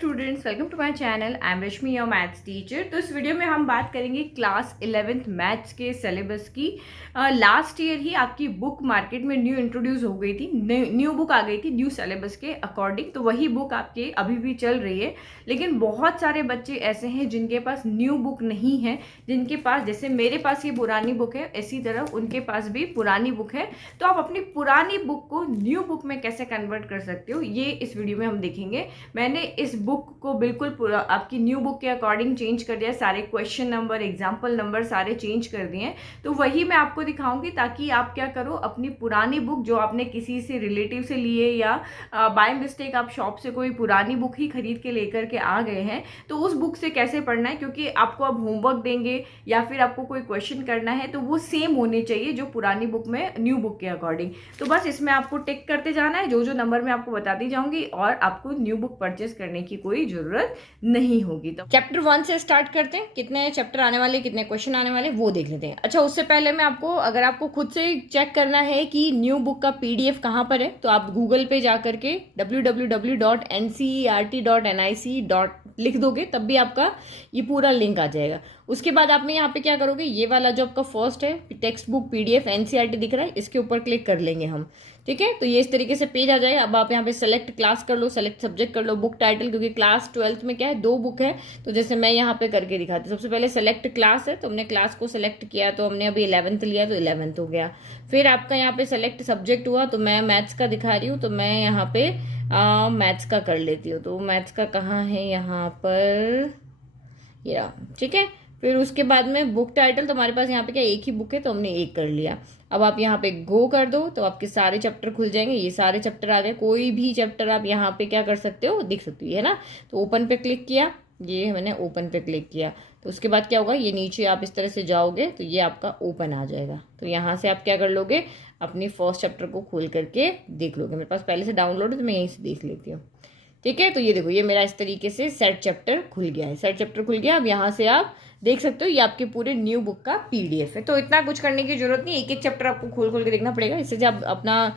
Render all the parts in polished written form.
Students, welcome to my channel. I am Rashmi, your maths teacher. तो इस वीडियो में हम बात करेंगे क्लास 11th मैथ्स के सिलेबस की। लास्ट ईयर ही आपकी बुक मार्केट में न्यू इंट्रोड्यूस हो गई थी, न्यू बुक आ गई थी न्यू सिलेबस के अकॉर्डिंग। तो वही बुक आपके अभी भी चल रही है, लेकिन बहुत सारे बच्चे ऐसे हैं जिनके पास न्यू बुक नहीं है, जिनके पास, जैसे मेरे पास ये पुरानी बुक है, इसी तरह उनके पास भी पुरानी बुक है। तो आप अपनी पुरानी बुक को न्यू बुक में कैसे कन्वर्ट कर सकते हो, ये इस वीडियो में हम देखेंगे। मैंने इस बुक को बिल्कुल आपकी न्यू बुक के अकॉर्डिंग चेंज कर दिया, सारे क्वेश्चन नंबर, एग्जाम्पल नंबर सारे चेंज कर दिए हैं। तो वही मैं आपको दिखाऊंगी, ताकि आप क्या करो, अपनी पुरानी बुक जो आपने किसी से रिलेटिव से लिए या बाय मिस्टेक आप शॉप से कोई पुरानी बुक ही खरीद के लेकर के आ गए हैं, तो उस बुक से कैसे पढ़ना है, क्योंकि आपको अब होमवर्क देंगे या फिर आपको कोई क्वेश्चन करना है तो वो सेम होने चाहिए जो पुरानी बुक में न्यू बुक के अकॉर्डिंग। तो बस इसमें आपको टिक करते जाना है, जो जो नंबर मैं आपको बताती जाऊंगी, और आपको न्यू बुक परचेस करने की कोई जरूरत नहीं होगी। तो चैप्टर 1 से स्टार्ट करते हैं। कितने चैप्टर आने वाले, कितने क्वेश्चन आने वाले, वो देख लेते हैं। अच्छा, उससे पहले मैं आपको, अगर आपको खुद से चेक करना है कि न्यू बुक का PDF कहाँ पर है, तो आप गूगल पे जा करके www.ncert.nic. लिख दोगे, तब भी आपका ये पूरा लिंक आ जाएगा। उसके बाद आपने यहाँ पे क्या करोगे, ये वाला जो आपका फर्स्ट है टेक्स्ट बुक PDF NCERT दिख रहा है, इसके ऊपर क्लिक कर लेंगे हम। ठीक है, तो ये इस तरीके से पेज आ जाएगा। अब आप यहाँ पे सेलेक्ट क्लास कर लो, सेलेक्ट सब्जेक्ट कर लो, बुक टाइटल, क्योंकि क्लास 12th में क्या है, 2 बुक है। तो जैसे मैं यहाँ पे करके दिखाती हूँ। सबसे पहले सेलेक्ट क्लास है, तो हमने क्लास को सेलेक्ट किया, तो हमने अभी 11th लिया तो 11th हो गया। फिर आपका यहाँ पे सेलेक्ट सब्जेक्ट हुआ, तो मैं मैथ्स का दिखा रही हूँ, तो मैं यहाँ पे मैथ्स का कर लेती हूँ। तो मैथ्स का कहाँ है, यहाँ पर ये रहा। ठीक है, फिर उसके बाद में बुक टाइटल, तो हमारे पास यहाँ पे क्या एक ही बुक है, तो हमने एक कर लिया। अब आप यहाँ पे गो कर दो, तो आपके सारे चैप्टर खुल जाएंगे। ये सारे चैप्टर आ गए, कोई भी चैप्टर आप यहाँ पे क्या कर सकते हो, दिख सकती है ना। तो ओपन पे क्लिक किया, ये मैंने ओपन पे क्लिक किया, तो उसके बाद क्या होगा, ये नीचे आप इस तरह से जाओगे तो ये आपका ओपन आ जाएगा। तो यहाँ से आप क्या कर लोगे, अपनी फर्स्ट चैप्टर को खोल करके देख लोगे। मेरे पास पहले से डाउनलोड है, तो मैं यहीं से देख लेती हूँ। ठीक है, तो ये देखो, ये मेरा इस तरीके से सेट चैप्टर खुल गया है। सेट चैप्टर खुल गया। अब यहाँ से आप देख सकते हो, ये आपके पूरे न्यू बुक का PDF है। तो इतना कुछ करने की जरूरत नहीं, एक एक चैप्टर आपको खोल खोल के देखना पड़ेगा। इससे आप अपना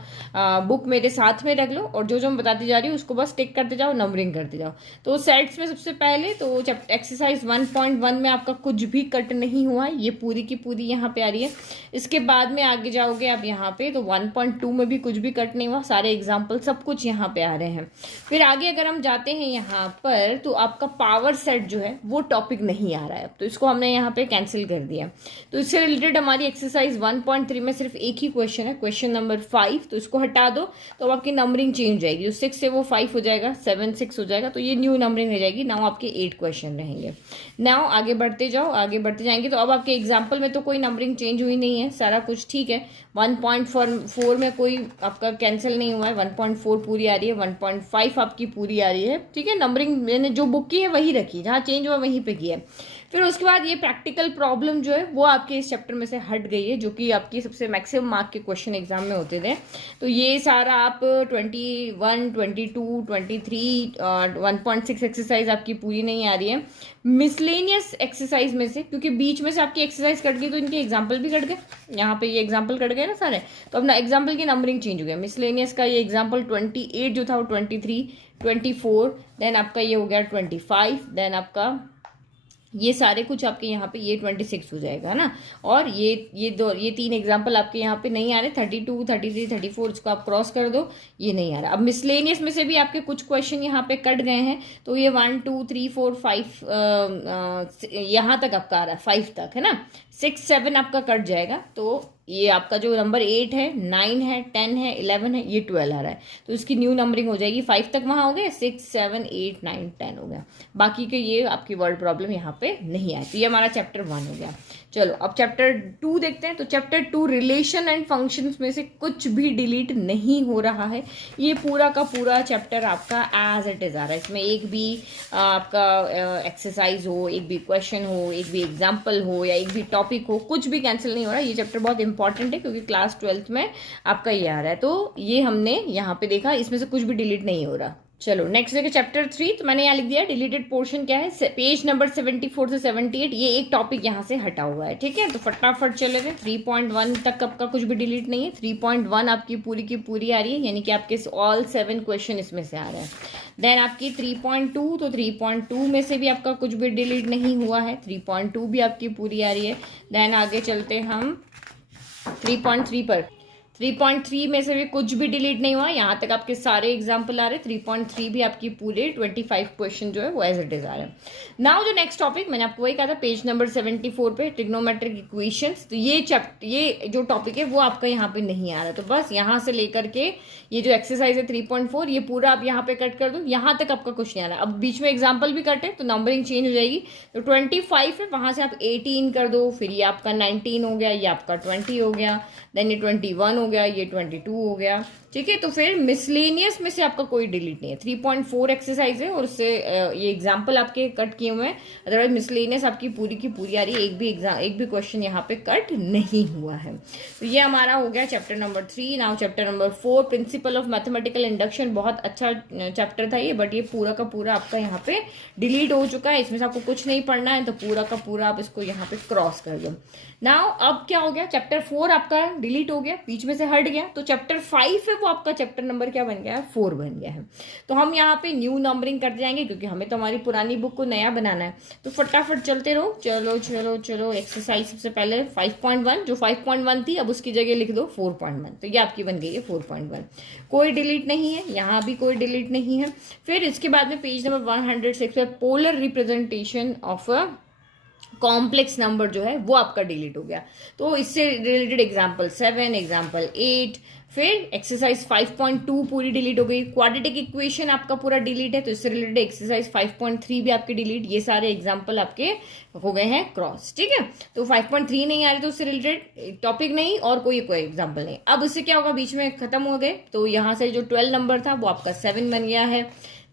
बुक मेरे साथ में रख लो, और जो जो मैं बताती जा रही हूँ उसको बस टिक करते जाओ, नंबरिंग करते जाओ। तो सेट्स में सबसे पहले तो एक्सरसाइज 1.1 में आपका कुछ भी कट नहीं हुआ है, ये पूरी की पूरी यहाँ पे आ रही है। इसके बाद में आगे जाओगे आप यहाँ पे, तो 1.2 में भी कुछ भी कट नहीं हुआ, सारे एग्जाम्पल सब कुछ यहाँ पे आ रहे हैं। फिर आगे अगर हम जाते हैं यहाँ पर, तो आपका पावर सेट जो है वो टॉपिक नहीं आ रहा है, तो इसको हमने यहाँ पे कैंसिल कर दिया। तो इससे रिलेटेड हमारी एक्सरसाइज 1.3 में सिर्फ एक ही क्वेश्चन है, क्वेश्चन नंबर 5, तो इसको हटा दो, तो अब आपकी नंबरिंग चेंज हो जाएगी। जो 6 है वो 5 हो जाएगा, 7 6 हो जाएगा, तो ये न्यू नंबरिंग रह जाएगी। नाउ आपके 8 क्वेश्चन रहेंगे। नाउ आगे बढ़ते जाओ, आगे बढ़ते जाएंगे। तो अब आपके एग्जाम्पल में तो कोई नंबरिंग चेंज हुई नहीं है, सारा कुछ ठीक है। 1.4 में कोई आपका कैंसिल नहीं हुआ है, 1.4 पूरी आ रही है, 1.5 आपकी पूरी आ रही है। ठीक है, नंबरिंग मैंने जो बुक की है वही रखी, जहाँ चेंज हुआ वहीं पे की है। फिर उसके बाद ये प्रैक्टिकल प्रॉब्लम जो है वो आपके इस चैप्टर में से हट गई है, जो कि आपकी सबसे मैक्सिमम मार्क के क्वेश्चन एग्जाम में होते थे। तो ये सारा आप 21, 22, 23, 1.6 एक्सरसाइज आपकी पूरी नहीं आ रही है। मिसलेनियस एक्सरसाइज में से, क्योंकि बीच में से आपकी एक्सरसाइज कट गई, तो इनके एग्जाम्पल भी कट गए। यहाँ पे ये एग्जाम्पल कट गए ना सारे, तो अपना एग्जाम्पल की नंबरिंग चेंज हो गया। मिसलेनियस का ये एग्जाम्पल 28 जो था वो 23, 24, देन आपका ये हो गया 25, देन आपका ये सारे कुछ आपके यहाँ पे ये 26 हो जाएगा, है ना। और ये 3 एग्जाम्पल आपके यहाँ पे नहीं आ रहे, 32, 33, 34, इसको आप क्रॉस कर दो, ये नहीं आ रहा। अब मिसलेनियस में से भी आपके कुछ क्वेश्चन यहाँ पे कट गए हैं, तो ये 1, 2, 3, 4, 5 यहाँ तक आपका आ रहा है, 5 तक, है ना। 6, 7 आपका कट जाएगा। तो ये आपका जो नंबर 8 है, 9 है, 10 है, 11 है, ये 12 आ रहा है, तो इसकी न्यू नंबरिंग हो जाएगी। 5 तक वहाँ हो गए, 6, 7, 8, 9, 10 हो गया। बाकी के ये आपकी वर्ड प्रॉब्लम यहाँ पे नहीं आती। ये हमारा चैप्टर 1 हो गया। चलो अब चैप्टर 2 देखते हैं। तो चैप्टर 2 रिलेशन एंड फंक्शंस में से कुछ भी डिलीट नहीं हो रहा है, ये पूरा का पूरा चैप्टर आपका एज इट इज आ रहा है। इसमें एक भी आपका एक्सरसाइज हो, एक भी क्वेश्चन हो, एक भी एग्जाम्पल हो, या एक भी टॉपिक हो, कुछ भी कैंसिल नहीं हो रहा। ये चैप्टर बहुत इंपॉर्टेंट है, क्योंकि क्लास 12th में आपका ये आ रहा है। तो ये हमने यहाँ पे देखा, इसमें से कुछ भी डिलीट नहीं हो रहा। चलो नेक्स्ट देखिए चैप्टर 3। तो मैंने यहाँ लिख दिया डिलीटेड पोर्शन क्या है, पेज नंबर 74 से 78, ये एक टॉपिक यहाँ से हटा हुआ है। ठीक है, तो फटाफट चले गए। 3.1 तक आपका कुछ भी डिलीट नहीं है, 3.1 आपकी पूरी की पूरी आ रही है, यानी कि आपके ऑल 7 क्वेश्चन इसमें से आ रहे हैं। देन आपकी 3.2, तो 3.2 में से भी आपका कुछ भी डिलीट नहीं हुआ है, 3.2 भी आपकी पूरी आ रही है। देन आगे चलते हम 3.3 पर, 3.3 में से भी कुछ भी डिलीट नहीं हुआ, यहाँ तक आपके सारे एग्जाम्पल आ रहे हैं। 3.3 भी आपकी पूरे 25 क्वेश्चन जो है वो एज इट इज आ रहे हैं। नाउ जो नेक्स्ट टॉपिक मैंने आपको वही कहा था, पेज नंबर 74 पे ट्रिग्नोमेट्रिक इक्वेशंस, तो ये जो टॉपिक है वो आपका यहाँ पे नहीं आ रहा, तो बस यहाँ से लेकर के ये जो एक्सरसाइज है 3.4 ये पूरा आप यहाँ पे कट कर दो, यहाँ तक आपका कुछ नहीं आ रहा। अब बीच में एग्जाम्पल भी कट है तो नंबरिंग चेंज हो जाएगी, तो 25 है वहां से आप 18 कर दो, फिर ये आपका 19 हो गया, ये आपका 20 हो गया, देन ये 21 हो गया, ये 22 हो गया, ठीक है। तो फिर मिसलेनियस में से आपका कोई डिलीट नहीं है, 3.4 एक्सरसाइज है और उससे ये एग्जाम्पल आपके कट किए हुए हैं, अदरवाइज मिसलेनियस आपकी पूरी की पूरी आ रही है, एक भी क्वेश्चन यहाँ पे कट नहीं हुआ है। तो ये हमारा हो गया chapter number 3। Now chapter number 4, principle of mathematical induction, बहुत अच्छा चैप्टर था ये, बट ये पूरा का पूरा आपका यहाँ पे डिलीट हो चुका है, इसमें से आपको कुछ नहीं पढ़ना है, तो पूरा का पूरा आप इसको यहाँ पे क्रॉस कर दो। नाउ अब क्या हो गया, चैप्टर 4 आपका डिलीट हो गया, बीच में से हट गया, तो चैप्टर 5 है वो आपका चैप्टर नंबर क्या बन गया है, 4 बन गया है। तो हम यहाँ पे न्यू नंबरिंग करते जाएंगे क्योंकि हमें तो हमारी पुरानी बुक को नया बनाना है, तो फटाफट चलते रहो। चलो चलो चलो, एक्सरसाइज सबसे पहले 5.1, जो 5.1 थी अब उसकी जगह लिख दो 4.1, तो ये आपकी बन गई है 4.1, कोई डिलीट नहीं है, यहाँ भी कोई डिलीट नहीं है। फिर इसके बाद में पेज नंबर 106 पे polar representation of a complex number जो है वो आपका डिलीट हो गया, तो इससे रिलेटेड एग्जाम्पल 7, एग्जाम्पल 8, फिर एक्सरसाइज 5.2 पूरी डिलीट हो गई, क्वाड्रेटिक इक्वेशन आपका पूरा डिलीट है, तो इससे रिलेटेड एक्सरसाइज 5.3 भी आपके डिलीट, ये सारे एग्जाम्पल आपके हो गए हैं क्रॉस, ठीक है। तो 5.3 नहीं आ रही तो उससे रिलेटेड टॉपिक नहीं और कोई एग्जाम्पल नहीं। अब उससे क्या होगा, बीच में खत्म हो गए, तो यहाँ से जो 12 नंबर था वो आपका 7 बन गया है,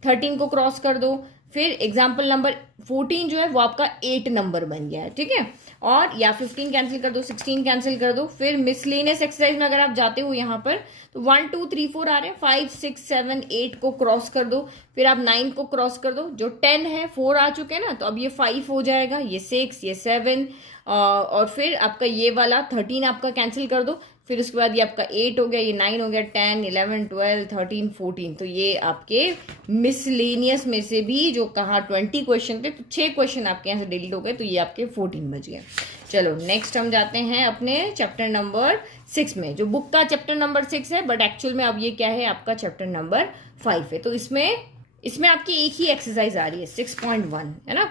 13 को क्रॉस कर दो, फिर एग्जाम्पल नंबर 14 जो है वो आपका 8 नंबर बन गया है, ठीक है। और या 15 कैंसिल कर दो, 16 कैंसिल कर दो। फिर मिसलेनियस एक्सरसाइज में अगर आप जाते हो यहाँ पर तो 1 2 3 4 आ रहे हैं, 5 6 7 8 को क्रॉस कर दो, फिर आप 9 को क्रॉस कर दो, जो 10 है 4 आ चुके हैं ना, तो अब ये 5 हो जाएगा, ये 6, ये 7, और फिर आपका ये वाला 13 आपका कैंसिल कर दो, फिर उसके बाद ये आपका 8 हो गया, ये 9 हो गया, 10 11 12 13 14, तो ये आपके मिसलेनियस में से भी जो कहा 20 क्वेश्चन थे तो 6 क्वेश्चन आपके यहाँ से डिलीट हो गए, तो ये आपके 14 बच गए। चलो नेक्स्ट हम जाते हैं अपने चैप्टर नंबर 6 में, जो बुक का चैप्टर नंबर 6 है, बट एक्चुअल में अब ये क्या है आपका चैप्टर नंबर 5 है। तो इसमें आपकी एक ही एक्सरसाइज आ रही है 6.1, है ना,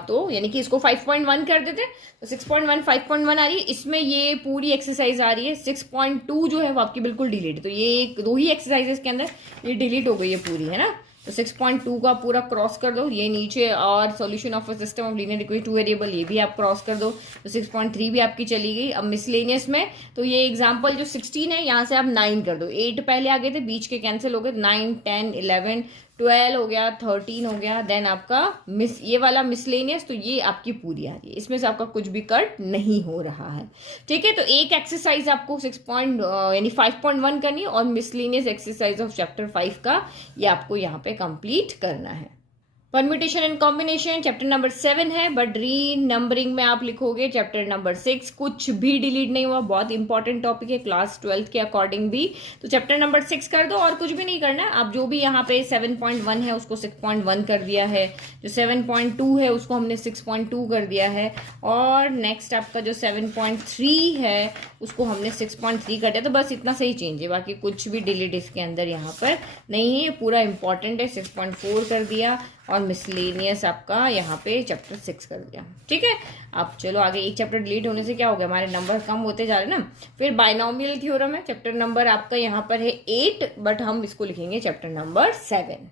तो यानी कि इसको 5.1 कर देते, तो 6.1 5.1 आ रही है, इसमें ये पूरी एक्सरसाइज आ रही है। 6.2 जो है वो आपकी बिल्कुल डिलीट है, तो ये 2 ही एक्सरसाइज इसके अंदर ये डिलीट हो गई है पूरी, है ना। तो 6.2 का पूरा क्रॉस कर दो, ये नीचे और solution of a system of linear equation 2 variable, ये भी आप क्रॉस कर दो, तो 6.3 भी आपकी चली गई। अब मिसलेनियस में तो ये एग्जांपल जो 16 है यहाँ से आप 9 कर दो, 8 पहले आ गए थे, बीच के कैंसिल हो गए, 9 10 11 12 हो गया, 13 हो गया, देन आपका ये वाला मिसलेनियस, तो ये आपकी पूरी आ रही है, इसमें से आपका कुछ भी कट नहीं हो रहा है, ठीक है। तो एक एक्सरसाइज आपको 5.1 करनी है और मिसलेनियस एक्सरसाइज ऑफ चैप्टर 5 का ये आपको यहाँ पे कंप्लीट करना है। Permutation and combination chapter number 7 है, बट री नंबरिंग में आप लिखोगे चैप्टर नंबर 6, कुछ भी डिलीट नहीं हुआ, बहुत इंपॉर्टेंट टॉपिक है क्लास 12 के अकॉर्डिंग भी, तो चैप्टर नंबर 6 कर दो और कुछ भी नहीं करना। आप जो भी यहाँ पे 7.1 है उसको 6.1 कर दिया है, जो 7.2 है उसको हमने 6.2 कर दिया है, और नेक्स्ट आपका जो 7.3 है उसको हमने 6.3 कर दिया, तो बस इतना सही चेंज है, बाकी कुछ भी डिलीट इसके अंदर यहाँ पर नहीं है, पूरा इंपॉर्टेंट है। 6.4 कर दिया और मिसलेनियस आपका यहाँ पे चैप्टर 6 कर दिया, ठीक है। अब चलो आगे, एक चैप्टर डिलीट होने से क्या हो गया, हमारे नंबर कम होते जा रहे हैं ना। फिर बाइनोमियल थ्योरम है, चैप्टर नंबर आपका यहाँ पर है 8, बट हम इसको लिखेंगे चैप्टर नंबर 7।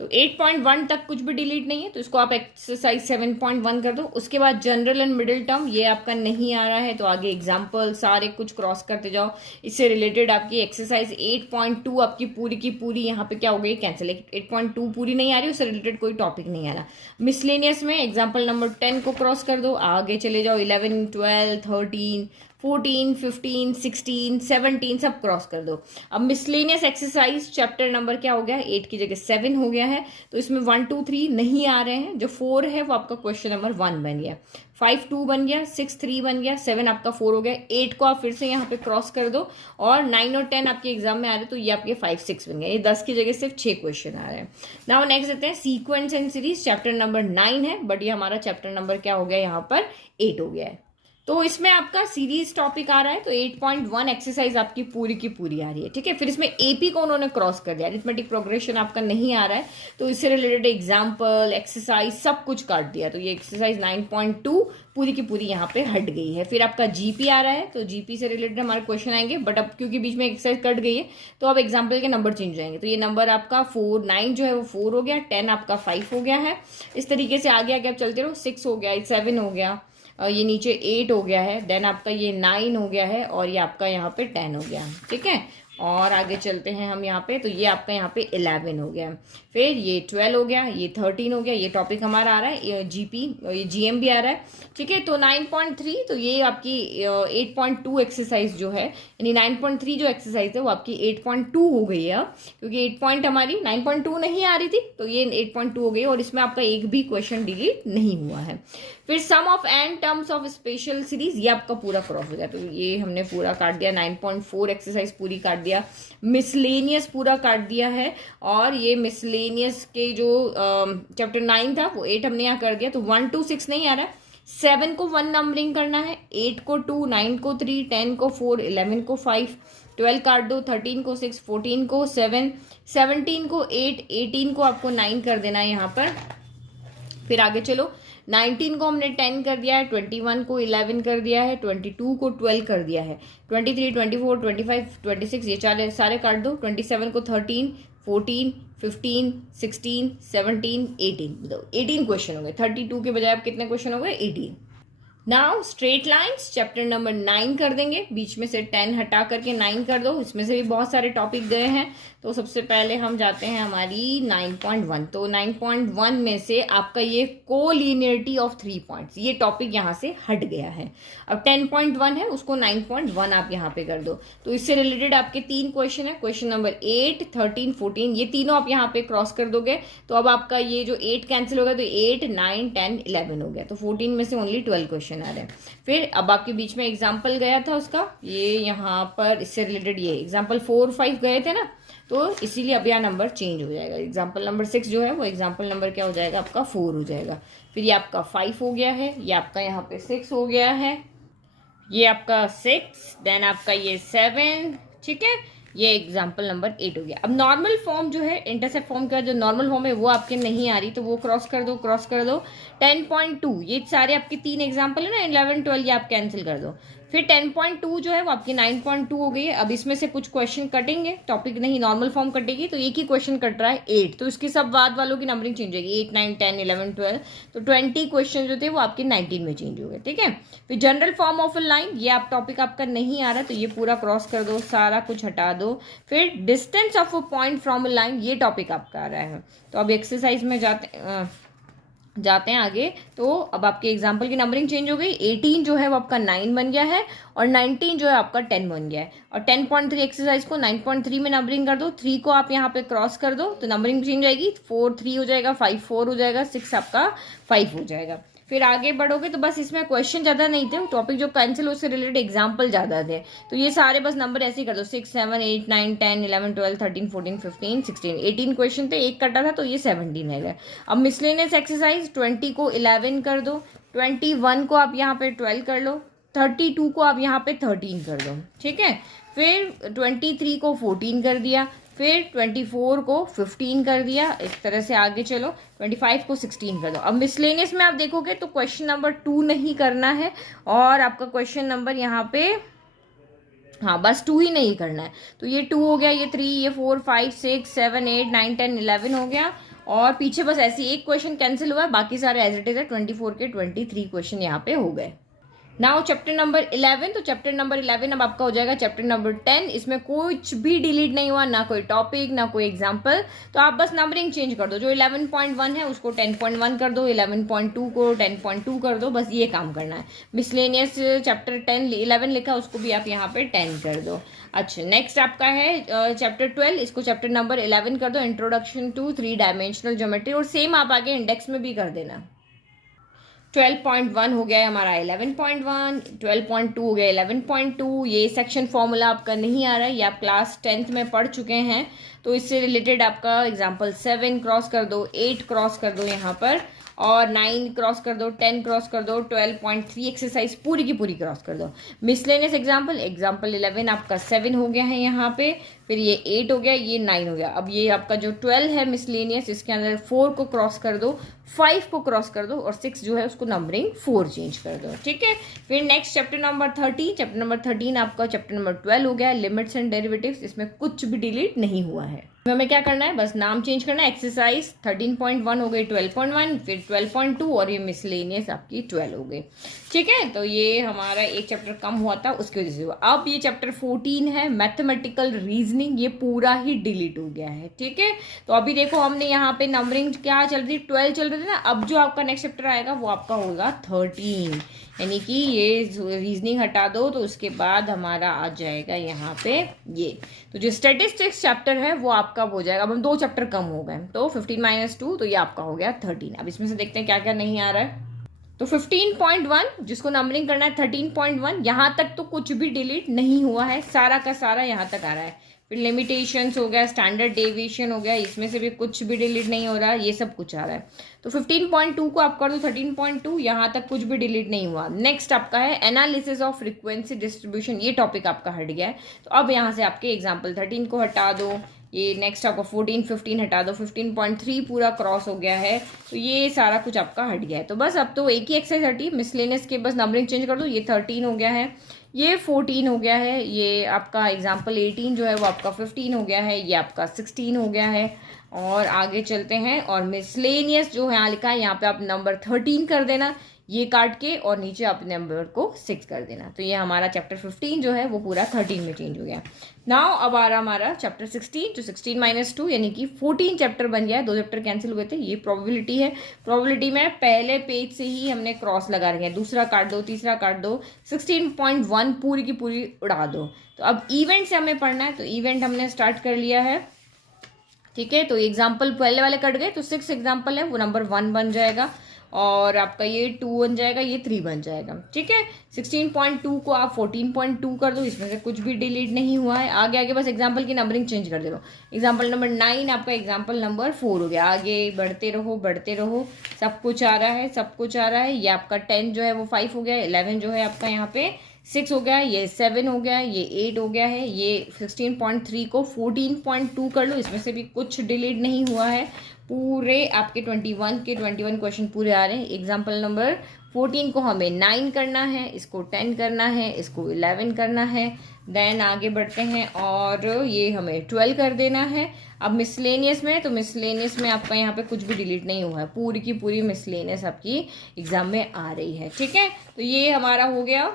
तो 8.1 तक कुछ भी डिलीट नहीं है, तो इसको आप एक्सरसाइज 7.1 कर दो। उसके बाद जनरल एंड मिडिल टर्म ये आपका नहीं आ रहा है, तो आगे एग्जाम्पल सारे कुछ क्रॉस करते जाओ। इससे रिलेटेड आपकी एक्सरसाइज 8.2 आपकी पूरी की पूरी यहाँ पे क्या हो गई, कैंसिल। 8.2 पूरी नहीं आ रही, उससे रिलेटेड कोई टॉपिक नहीं आ रहा। मिसलेनियस में एग्जाम्पल नंबर 10 को क्रॉस कर दो, आगे चले जाओ 11 12 13 14, 15, 16, 17 सब क्रॉस कर दो। अब मिसलेनियस एक्सरसाइज चैप्टर नंबर क्या हो गया, 8 की जगह 7 हो गया है, तो इसमें 1, 2, 3 नहीं आ रहे हैं, जो 4 है वो आपका क्वेश्चन नंबर 1 बन गया, 5, 2 बन गया, 6, 3 बन गया, 7 आपका 4 हो गया, 8 को आप फिर से यहाँ पे क्रॉस कर दो, और 9 और 10 आपके एग्जाम में आ रहे हैं, तो ये आपके 5, 6 बन गया। ये 10 की जगह सिर्फ 6 क्वेश्चन आ रहे हैं। नाउ नेक्स्ट देते हैं sequence and series, chapter number 9 है, बट ये हमारा चैप्टर नंबर क्या हो गया, यहाँ पर 8 हो गया है। तो इसमें आपका सीरीज टॉपिक आ रहा है, तो 8.1 एक्सरसाइज आपकी पूरी की पूरी आ रही है, ठीक है। फिर इसमें एपी को उन्होंने क्रॉस कर दिया, अरिथमेटिक प्रोग्रेशन आपका नहीं आ रहा है, तो इससे रिलेटेड एग्जाम्पल, एक्सरसाइज सब कुछ काट दिया, तो ये एक्सरसाइज 9.2 पूरी की पूरी यहाँ पे हट गई है। फिर आपका जीपी आ रहा है, तो जीपी से रिलेटेड हमारे क्वेश्चन आएंगे, बट अब क्योंकि बीच में एक्सरसाइज कट गई है, तो अब एग्जाम्पल के नंबर चेंज हो जाएंगे। तो ये नंबर आपका 4, 9 जो है वो 4 हो गया, 10 आपका 5 हो गया है। इस तरीके से आगे आगे आप चलते रहो, 6 हो गया, 7 हो गया, ये नीचे 8 हो गया है, देन आपका ये 9 हो गया है, और ये आपका यहाँ पे 10 हो गया, ठीक है। और आगे चलते हैं हम यहाँ पे, तो ये आपका यहाँ पे 11 हो गया, फिर ये 12 हो गया, ये 13 हो गया, ये टॉपिक हमारा आ रहा है, ये जीपी, ये जीएम भी आ रहा है, ठीक है। तो 9.3, तो ये आपकी 8.2 एक्सरसाइज जो है, यानी 9.3 जो एक्सरसाइज है वो आपकी 8.2 हो गई है, क्योंकि 8 पॉइंट हमारी 9.2 नहीं आ रही थी, तो ये 8.2 हो गई, और इसमें आपका एक भी क्वेश्चन डिलीट नहीं हुआ है। फिर sum of n terms of special series, ये आपका पूरा क्रॉस हो गया, तो ये हमने पूरा काट दिया, 9.4 एक्सरसाइज पूरी काट दिया, मिसलेनियस पूरा काट दिया है, और ये मिसलेनियस के जो चैप्टर 9 था वो 8 हमने यहाँ कर दिया, तो 1 to 6 नहीं आ रहा है, 7 को 1 नंबरिंग करना है, 8 को 2, 9 को 3, 10 को 4, 11 को 5, 12 काट दो, 13 को 6, 14 को 7, 17 को 8, 18 को आपको 9 कर देना है यहाँ पर। फिर आगे चलो, 19 को हमने 10 कर दिया है, 21 को 11 कर दिया है, 22 को 12 कर दिया है, 23, 24, 25, 26 ये सारे काट दो, 27 को 13, 14, 15, 16, 17, 18 क्वेश्चन हो गए, 32 के बजाय अब कितने क्वेश्चन हो गए, 18। Now straight lines chapter number 9 कर देंगे, बीच में से 10 हटा करके 9 कर दो, इसमें से भी बहुत सारे टॉपिक गए हैं। तो सबसे पहले हम जाते हैं हमारी 9.1, तो 9.1 में से आपका ये कोलिनियरिटी ऑफ 3 पॉइंट्स, ये टॉपिक यहाँ से हट गया है। अब 10.1 है, उसको 9.1 आप यहाँ पे कर दो, तो इससे रिलेटेड आपके 3 क्वेश्चन है, क्वेश्चन नंबर 8, 13, 14, ये तीनों आप यहाँ पे क्रॉस कर दोगे, तो अब आपका ये जो 8 कैंसिल होगा, तो 8, 9, 10, 11 हो गया, तो 14 में से ओनली 12 क्वेश्चन आ रहे हैं। फिर अब आपके बीच में एग्जाम्पल गया था उसका, ये यहाँ पर इससे रिलेटेड ये एग्जाम्पल 4, 5 गए थे ना, तो इसीलिए अब यहाँ नंबर चेंज हो जाएगा, एग्जाम्पल नंबर 6 जो है वो एग्जाम्पल नंबर क्या हो जाएगा, आपका 4 हो जाएगा। फिर ये आपका 5 हो गया है, ये आपका यहाँ पे 6 हो गया है, ये आपका 6, देन आपका ये 7, ठीक है, ये एग्जाम्पल नंबर 8 हो गया। अब नॉर्मल फॉर्म जो है, इंटरसेप्ट फॉर्म का जो नॉर्मल फॉर्म है वो आपके नहीं आ रही, तो वो क्रॉस कर दो, क्रॉस कर दो। 10.2 ये सारे आपके 3 एग्जाम्पल है ना, 11, 12 ये आप कैंसिल कर दो। फिर 10.2 जो है वो आपकी 9.2 हो गई है। अब इसमें से कुछ क्वेश्चन कटेंगे, टॉपिक नहीं नॉर्मल फॉर्म कटेगी, तो एक ही क्वेश्चन कट रहा है 8, तो इसके सब बाद वालों की नंबरिंग चेंज होगी, 8, 9, 10, 11, 12, तो 20 क्वेश्चन जो थे वो आपके 19 में चेंज हो गए, ठीक है। फिर general form of A line, ये आप टॉपिक आपका नहीं आ रहा, तो ये पूरा क्रॉस कर दो, सारा कुछ हटा दो। फिर distance of a point from a line, ये टॉपिक आपका आ रहा है। तो अब एक्सरसाइज में जाते हैं आगे, तो अब आपके एग्जाम्पल की नंबरिंग चेंज हो गई, 18 जो है वो आपका 9 बन गया है, और 19 जो है आपका 10 बन गया है। और 10.3 एक्सरसाइज को 9.3 में नंबरिंग कर दो, 3 को आप यहाँ पे क्रॉस कर दो, तो नंबरिंग चेंज आएगी, 4 3 हो जाएगा, 5 4 हो जाएगा, 6 आपका 5 हो जाएगा। फिर आगे बढ़ोगे तो बस इसमें क्वेश्चन ज़्यादा नहीं थे, टॉपिक जो कैंसिल उससे रिलेटेड एग्जाम्पल ज़्यादा थे, तो ये सारे बस नंबर ऐसे ही कर दो, 6 7 8 9 10 11 12 13 14 15 16 18 क्वेश्चन थे, एक कटा था, तो ये 17 है। अब मिसलेनियस एक्सरसाइज 20 को 11 कर दो, 21 को आप यहाँ पे 12 कर लो, 32 को आप यहाँ पे 13 कर दो, ठीक है। फिर 23 को 14 कर दिया, फिर 24 को 15 कर दिया, इस तरह से आगे चलो, 25 को 16 कर दो। अब मिसलेनियस में आप देखोगे तो क्वेश्चन नंबर 2 नहीं करना है, और आपका क्वेश्चन नंबर यहाँ पे हाँ बस 2 ही नहीं करना है, तो ये 2 हो गया, ये 3, ये 4 5 6 7 8 9 10 11 हो गया, और पीछे बस ऐसे एक क्वेश्चन कैंसिल हुआ है, बाकी सारे एज इट इज है, 24 के 23 क्वेश्चन यहाँ पे हो गए। नाउ चैप्टर नंबर 11, तो चैप्टर नंबर 11 अब आपका हो जाएगा चैप्टर नंबर 10। इसमें कुछ भी डिलीट नहीं हुआ, ना कोई टॉपिक ना कोई एग्जाम्पल, तो आप बस नंबरिंग चेंज कर दो। जो 11.1 है उसको 10.1 कर दो, 11.2 को 10.2 कर दो, बस ये काम करना है। मिसलेनियस चैप्टर 11 लिखा उसको भी आप यहाँ पे 10 कर दो। अच्छा, नेक्स्ट आपका है चैप्टर 12, इसको चैप्टर नंबर 11 कर दो, इंट्रोडक्शन टू 3 डायमेंशनल ज्योमेट्री, और सेम आप आगे इंडेक्स में भी कर देना। 12.1 हो गया है हमारा 11.1, 12.2 हो गया 11.2। ये सेक्शन फॉर्मूला आपका नहीं आ रहा है, ये आप क्लास 10th में पढ़ चुके हैं, तो इससे रिलेटेड आपका एग्जाम्पल 7 क्रॉस कर दो, 8 क्रॉस कर दो यहाँ पर, और 9 क्रॉस कर दो, 10 क्रॉस कर दो, 12.3 एक्सरसाइज पूरी की पूरी क्रॉस कर दो। मिसलेनियस एग्जाम्पल 11 आपका 7 हो गया है यहाँ पे, फिर ये 8 हो गया, ये 9 हो गया। अब ये आपका जो 12 है मिसलेनियस, इसके अंदर 4 को क्रॉस कर दो, 5 को क्रॉस कर दो, और 6 जो है उसको नंबरिंग 4 चेंज कर दो, ठीक है। फिर next chapter number 13, chapter number 13 आपका चैप्टर नंबर 12 हो गया, लिमिट्स एंड डेरिवेटिव्स। इसमें कुछ भी डिलीट नहीं हुआ है, हमें क्या करना है, बस नाम चेंज करना है। एक्सरसाइज 13.1 हो गई 12.1, फिर 12.2, और ये मिसलेनियस आपकी 12 हो गई, ठीक है। तो ये हमारा एक चैप्टर कम हुआ था, उसकी वजह से हुआ। अब ये चैप्टर 14 है मैथमेटिकल रीजनिंग, ये पूरा ही डिलीट हो गया है, ठीक है। तो अभी देखो हमने यहाँ पे नंबरिंग क्या चल रही, 12 चल रही थी ना, अब जो आपका नेक्स्ट चैप्टर आएगा वो आपका होगा 13, यानी कि ये रीजनिंग हटा दो, तो उसके बाद हमारा आ जाएगा यहाँ पे ये। तो जो स्टैटिस्टिक्स चैप्टर है वो आपका हो जाएगा। अब हम 2 चैप्टर कम हो गए, तो 15 - 2, तो ये आपका हो गया 13। अब इसमें से देखते हैं क्या क्या नहीं आ रहा है। तो 15.1 जिसको नंबरिंग करना है, 13.1 यहाँ तक तो कुछ भी डिलीट नहीं हुआ है, सारा का सारा यहाँ तक आ रहा है। फिर लिमिटेशंस हो गया, स्टैंडर्ड डेविएशन हो गया, इसमें से भी कुछ भी डिलीट नहीं हो रहा है, ये सब कुछ आ रहा है। तो 15.2 को आप कर दो 13.2, यहाँ तक कुछ भी डिलीट नहीं हुआ। नेक्स्ट आपका है एनालिसिस ऑफ फ्रीक्वेंसी डिस्ट्रीब्यूशन, ये टॉपिक आपका हट गया है, तो अब यहाँ से आपके एग्जाम्पल 13 को हटा दो, ये नेक्स्ट आपका 14, 15 हटा दो, 15.3 पूरा क्रॉस हो गया है, तो ये सारा कुछ आपका हट गया है। तो बस अब तो एक ही एक्सरसाइज हटी, मिसलेनियस के बस नंबरिंग चेंज कर दो। ये 13 हो गया है, ये 14 हो गया है, ये आपका एग्जाम्पल 18 जो है वो आपका 15 हो गया है, ये आपका 16 हो गया है। और आगे चलते हैं, और मिसलेनियस जो है यहाँ लिखा है, यहाँ पे आप नंबर 13 कर देना, ये काट के, और नीचे आप नंबर को 6 कर देना। तो ये हमारा चैप्टर 15 जो है वो पूरा 13 में चेंज हो गया। नाउ अब आ रहा हमारा चैप्टर 16, जो 16 - 2 यानी कि 14 चैप्टर बन गया है। 2 चैप्टर कैंसिल हुए थे, ये प्रोबेबिलिटी है। प्रोबेबिलिटी में पहले पेज से ही हमने क्रॉस लगा रखे हैं, दूसरा काट दो, तीसरा काट दो, 16.1 पूरी की पूरी उड़ा दो। तो अब इवेंट से हमें पढ़ना है, तो इवेंट हमने स्टार्ट कर लिया है, ठीक है। तो एग्जाम्पल पहले वाले कट गए, तो 6 एग्जाम्पल है वो नंबर 1 बन जाएगा, और आपका ये 2 बन जाएगा, ये 3 बन जाएगा, ठीक है। 16.2 को आप 14.2 कर दो, इसमें से कुछ भी डिलीट नहीं हुआ है। आगे आगे बस एग्जाम्पल की नंबरिंग चेंज कर दे दो। एग्जाम्पल नंबर 9 आपका एग्जाम्पल नंबर 4 हो गया। आगे बढ़ते रहो बढ़ते रहो, सब कुछ आ रहा है, सब कुछ आ रहा है। ये आपका 10 जो है वो 5 हो गया, 11 जो है आपका यहाँ पे 6 हो गया, ये 7 हो गया, ये 8 हो गया है, ये 16.3 को 14.2 कर लो, इसमें से भी कुछ डिलीट नहीं हुआ है। पूरे आपके 21 के 21 क्वेश्चन पूरे आ रहे हैं। एग्जाम्पल नंबर 14 को हमें 9 करना है, इसको 10 करना है, इसको 11 करना है। देन आगे बढ़ते हैं, और ये हमें 12 कर देना है। अब मिसलेनियस में, तो मिसलेनियस में आपका यहाँ पे कुछ भी डिलीट नहीं हुआ है, पूरी की पूरी मिसलेनियस आपकी एग्जाम में आ रही है, ठीक है। तो ये हमारा हो गया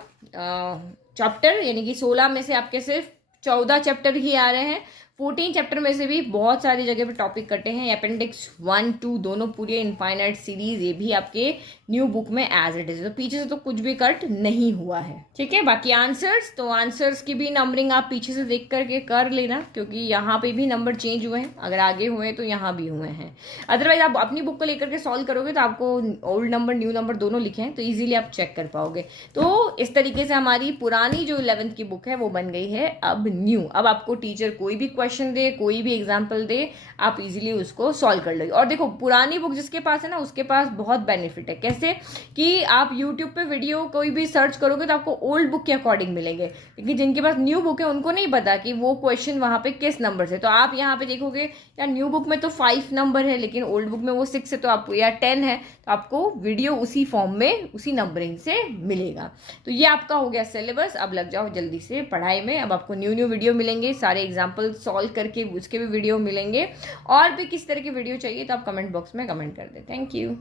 चैप्टर, यानी कि 16 में से आपके सिर्फ 14 चैप्टर ही आ रहे हैं। 14 चैप्टर में से भी बहुत सारी जगह पे टॉपिक कटे हैं। अपेंडिक्स 1, 2 दोनों पूरे इनफाइनाइट सीरीज, ये भी आपके न्यू बुक में एज इट इज, तो पीछे से तो कुछ भी कट नहीं हुआ है, ठीक है। बाकी आंसर्स, तो आंसर्स की भी नंबरिंग आप पीछे से देख करके कर लेना, क्योंकि यहाँ पे भी नंबर चेंज हुए हैं, अगर आगे हुए हैं तो यहाँ भी हुए हैं। अदरवाइज आप अपनी बुक को लेकर के सॉल्व करोगे तो आपको ओल्ड नंबर न्यू नंबर दोनों लिखे हैं, तो ईजिली आप चेक कर पाओगे। तो इस तरीके से हमारी पुरानी जो 11th की बुक है वो बन गई है अब न्यू। अब आपको टीचर कोई भी क्वेश्चन दे, कोई भी एग्जाम्पल दे, आप इजीली उसको सॉल्व कर लोगे। और देखो, पुरानी बुक जिसके पास है ना, उसके पास बहुत बेनिफिट है। कैसे कि आप यूट्यूब पे वीडियो कोई भी सर्च करोगे तो आपको ओल्ड बुक के अकॉर्डिंग मिलेंगे, लेकिन जिनके पास न्यू बुक है उनको नहीं पता कि वो क्वेश्चन वहां पे किस नंबर से। तो आप यहाँ पे देखोगे यार, न्यू बुक में तो 5 नंबर है, लेकिन ओल्ड बुक में वो 6 है, तो आपको या 10 है, तो आपको वीडियो उसी फॉर्म में उसी नंबरिंग से मिलेगा। तो ये आपका हो गया सिलेबस। अब लग जाओ जल्दी से पढ़ाई में। अब आपको न्यू वीडियो मिलेंगे, सारे एग्जाम्पल सॉल्व करके उसके भी वीडियो मिलेंगे। और भी किस तरह की वीडियो चाहिए तो आप कमेंट बॉक्स में कमेंट कर दें। Thank you.